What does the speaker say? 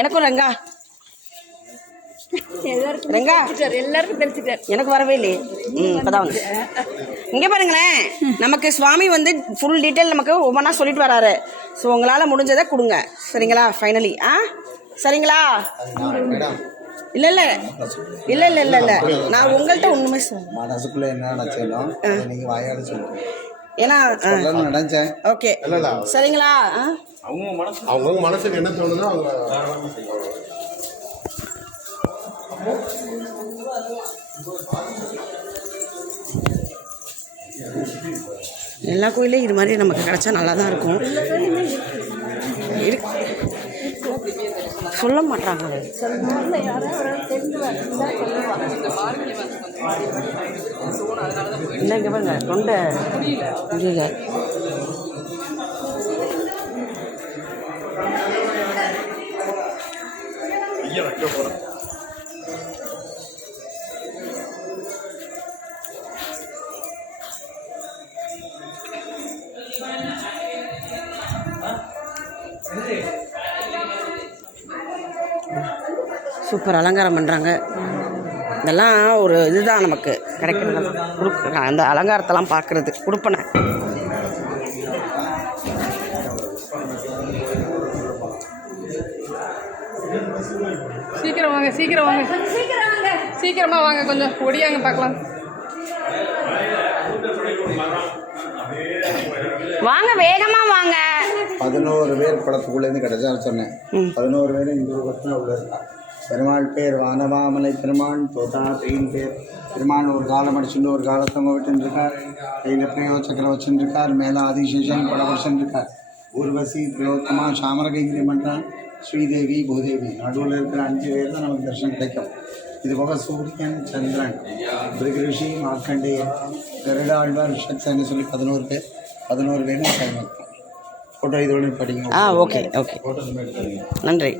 எனக்கும் ரங்கா ரங்கா எல்லாருக்கும் தெரிஞ்சுட்டார். எனக்கு வரவே இல்லையே. இப்போதான் வந்து இங்கே பாருங்களேன், நமக்கு சுவாமி வந்து ஃபுல் டீட்டெயில் நமக்கு ஒவ்வொன்றா சொல்லிட்டு வராரு. ஸோ உங்களால் முடிஞ்சதை கொடுங்க, சரிங்களா? ஃபைனலி சரிங்களா? இல்லை இல்லை இல்லை இல்லை இல்லை இல்லை நான் உங்கள்கிட்ட ஒன்றுமே மனசுக்குள்ளே என்ன நினச்சேனோ நீங்கள் வாயாட சொல்லுங்கள். ஏன்னா நினைச்சேன். ஓகே சரிங்களா? அவங்க மனசுக்கு என்ன தோணுதோ அவங்க எல்லா கோயிலையும் இது மாதிரி நமக்கு கிடைச்சா நல்லா தான் இருக்கும். சொல்ல மாட்டாங்க. இல்லைங்க பாருங்க தொண்டை முடியல. சூப்பர் அலங்காரம் பண்ணுறாங்க. இதெல்லாம் ஒரு இதுதான் நமக்கு கிடைக்கிறது. அந்த அலங்காரத்தெல்லாம் பார்க்குறது கொடுப்பனை. சீக்கிரம் வாங்க, சீக்கிரம் வாங்க, சீக்கிரமாக வாங்க, கொஞ்சம் ஒடியாங்க பார்க்கலாம். வாங்க வேகமாக வாங்க. 11 பேர் படத்துக்குள்ளேருந்து கிடைச்சான்னு சொன்னேன். 11 பேரும் இந்த ரூபத்தில் உள்ள இருக்கா. பெருமாள் பேர் வானவாமலை பெருமாள், தோதா 3 பேர். பெருமாள் ஒரு காலம் அடிச்சுட்டு ஒரு காலத்தவங்க விட்டுருக்கார். கையில் பிரயோ சக்கரம் வச்சுருக்கார். மேலே ஆதிசேஷன் படம் வச்சுருக்கார். ஊர்வசி, திரியோத்தமா, சாமரகைங்கிரி மன்றம், ஸ்ரீதேவி, பூதேவி. நடுவில் இருக்கிற 5 பேர் தான் நமக்கு தரிசனம் கிடைக்கும். இது போக சூரியன், சந்திரன், பிருகரிஷி, மார்க்கண்டேயர், கருடாழ்வார், ரிஷப்சன்னு சொல்லி 11 பேர். 11 பேரும் டைம் இருக்கும். ஃபோட்டோ இதோட படிங்க. ஓகே ஓகே, நன்றி.